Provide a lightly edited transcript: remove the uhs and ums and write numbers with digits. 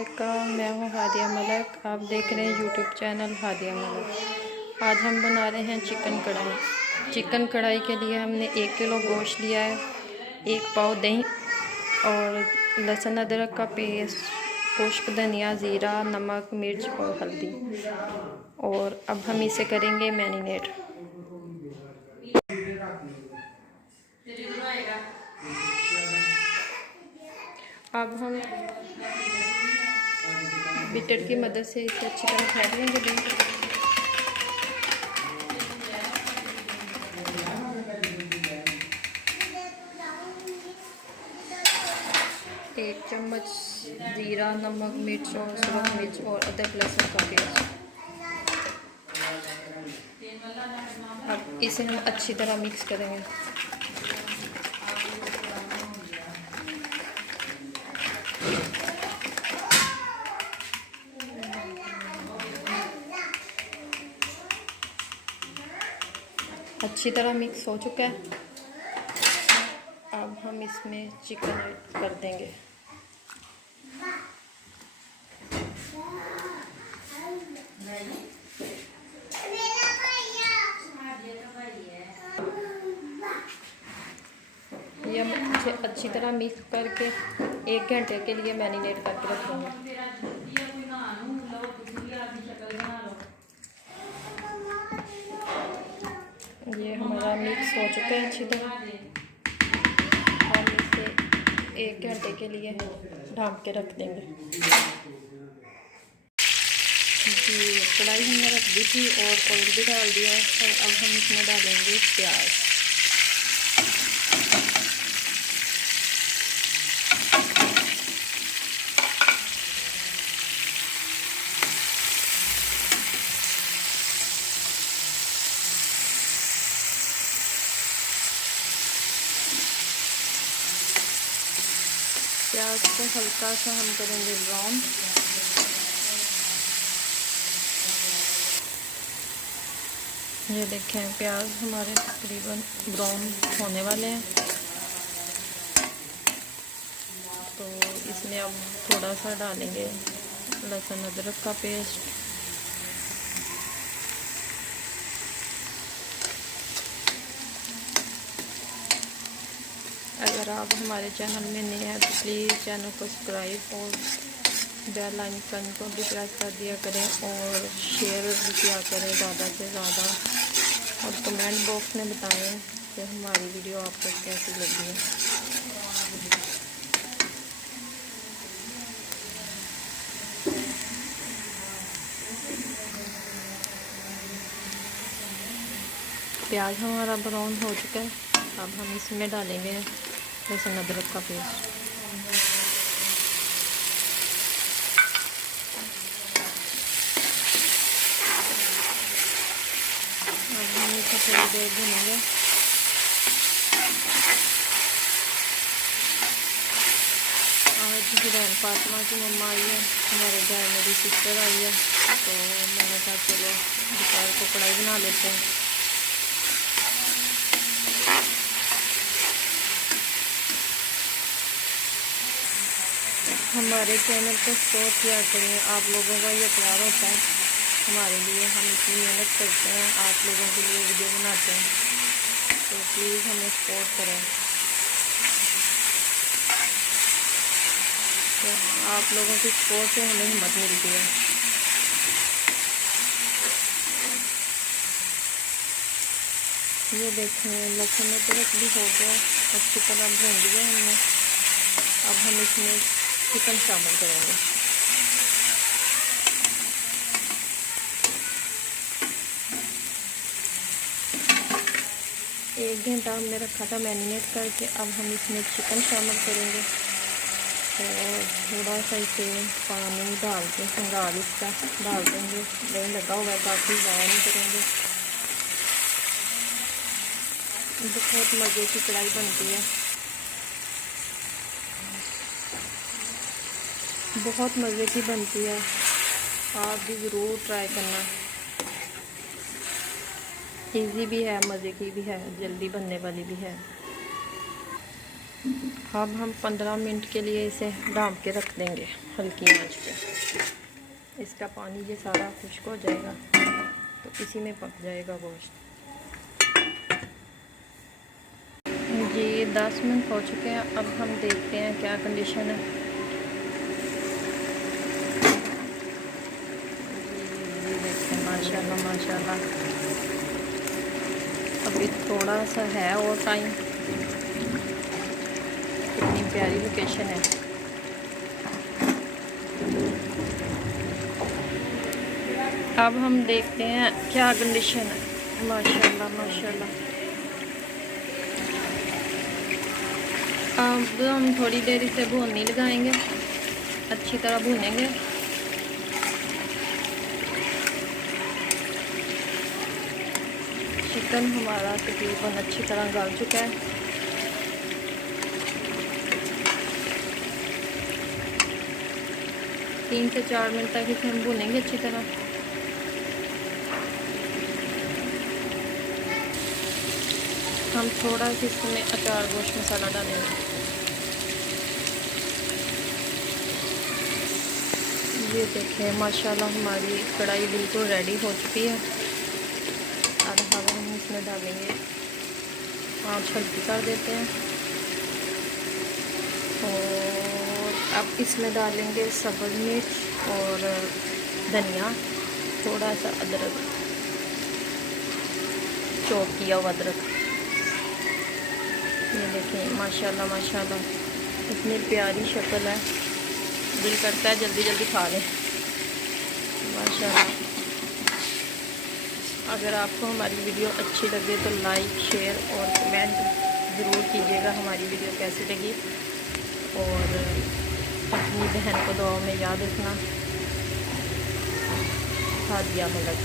अस्सलामुअलैकुम, मैं हूँ हादिया मलक। आप देख रहे हैं यूट्यूब चैनल हादिया मलक। आज हम बना रहे हैं चिकन कढ़ाई। चिकन कढ़ाई के लिए हमने 1 किलो गोश्त लिया है, 1 पाव दही और लहसुन अदरक का पेस्ट, खुश्क धनिया, ज़ीरा, नमक, मिर्च और हल्दी। और अब हम इसे करेंगे मैरिनेट। अब हम बीटर की मदद से इसे अच्छी तरह फेंट लेंगे। एक चम्मच ज़ीरा, नमक, मिर्च और सुरख मिर्च और अदरक लहसुन का पेस्ट। अब इसे हम अच्छी तरह मिक्स करेंगे। अच्छी तरह मिक्स हो चुका है। अब हम इसमें चिकन ऐड कर देंगे। ये हम इसे अच्छी तरह मिक्स करके 1 घंटे के लिए मैरिनेट करके रखेंगे। ये हमारा मिक्स हो चुका है अच्छी तरह। हम इसे 1 घंटे के लिए ढक के रख देंगे। जी, कढ़ाई हमने रख दी थी और ऑयल भी डाल दिया है। और अब हम इसमें डालेंगे प्याज। प्याज को हल्का सा हम करेंगे ब्राउन। ये देखें, प्याज हमारे तकरीबन ब्राउन होने वाले हैं। तो इसमें अब थोड़ा सा डालेंगे लहसुन अदरक का पेस्ट। अगर आप हमारे चैनल में नए हैं तो प्लीज़ चैनल को सब्सक्राइब और बेल आइकन को भी प्रेस कर दिया करें और शेयर भी किया करें ज़्यादा से ज़्यादा। और कमेंट बॉक्स में बताएं कि हमारी वीडियो आपको कैसी लगी है। प्याज हमारा ब्राउन हो चुका है। अब हम इसमें डालेंगे लहसुन अदरक का पेस्ट। अब हम इसे थोड़ी देर भूनेंगे। आज हिरन फातिमा की मम्मा आई है, हमारे घर मेरी सिस्टर आई है, तो मैंने कहा चलो दोपहर को कढ़ाई बना लेते हैं। हमारे चैनल को सपोर्ट किया करें। आप लोगों का ये प्यार होता है हमारे लिए। हम इतनी मेहनत करते हैं, आप लोगों के लिए वीडियो बनाते हैं, तो प्लीज़ हमें सपोर्ट करें। तो आप लोगों की सपोर्ट से हमें हिम्मत मिलती है। ये देखें, लहसुन अदरक भी हो गया, अच्छी तरह भून दिया हमने। अब हम इसमें चिकन शामिल करेंगे। एक घंटा हमने रखा था मैरिनेट करके। अब हम इसमें चिकन शामिल करेंगे और थोड़ा सा इसे पानी डाल के संगाल इसका डाल देंगे। दही लगा हुआ है, बाकी ज़्यादा नहीं करेंगे। बहुत मज़े की कढ़ाई बनती है, बहुत मज़े की बनती है। आप भी ज़रूर ट्राई करना। इजी भी है, मज़े की भी है, जल्दी बनने वाली भी है। अब हम 15 मिनट के लिए इसे ढाँप के रख देंगे हल्की आंच पे। इसका पानी ये सारा खुश्क हो जाएगा तो इसी में पक जाएगा गोश्त। जी 10 मिनट हो चुके हैं। अब हम देखते हैं क्या कंडीशन है। जी देखें माशाल्लाह माशाल्लाह। अभी थोड़ा सा है और टाइम। कितनी प्यारी लोकेशन है। अब हम देखते हैं क्या कंडीशन है। माशाल्लाह माशाल्लाह। अब हम थोड़ी देर इसे भूनने लगाएंगे, अच्छी तरह भूनेंगे। चिकन हमारा तकरीबन अच्छी तरह गल चुका है। तीन से 4 मिनट तक इसे हम भूनेंगे अच्छी तरह। हम थोड़ा सा इसमें अचार गोश्त मसाला डालेंगे। ये देखें माशाल्लाह हमारी कढ़ाई बिल्कुल रेडी हो चुकी है। अब हम इसमें डालेंगे, आँच हल्की कर देते हैं और अब इसमें डालेंगे सब्ज़ मिर्च और धनिया, थोड़ा सा अदरक, चॉप किया हुआ अदरक। ये देखें माशाल्लाह माशाल्लाह इतनी प्यारी शक्ल है, दिल करता है जल्दी जल्दी खा लें माशाल्लाह। अगर आपको हमारी वीडियो अच्छी लगे तो लाइक शेयर और कमेंट ज़रूर कीजिएगा हमारी वीडियो कैसी लगी। और अपनी बहन को दुआ में याद रखना। हादिया मलक।